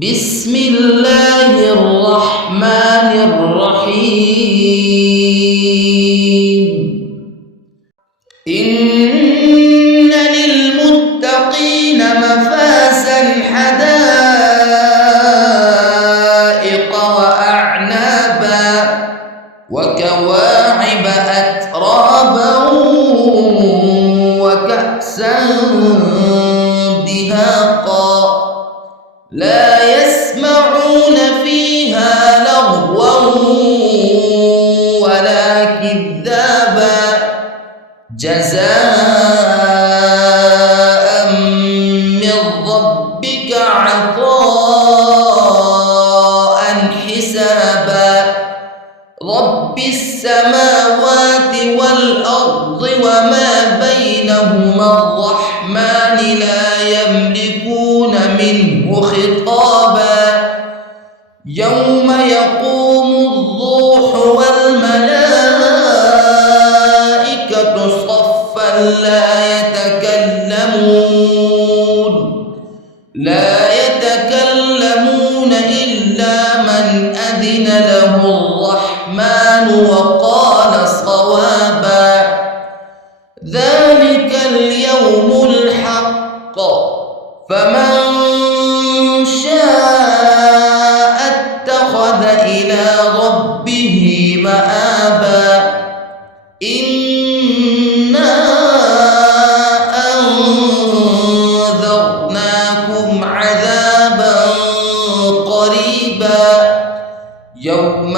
بسم الله الرحمن الرحيم. إن للمتقين مفازا حدائق وأعنابا وكواعب أترابا وكأسا دهاقا لا يسمعون فيها لغوا ولا كذابا جزاء من ربك عطاء حسابا رب السماوات والأرض وما بينهما الرحمن لا يملكون منه خطابا يوم يقوم الروح والملائكة صفا لا يتكلمون إلا من أذن له الرحمن وقال صوابا ذلك اليوم الحق فمن شاء اتخذ إلى ربه مآبا إنا أنذرناكم عذابا قريبا يوم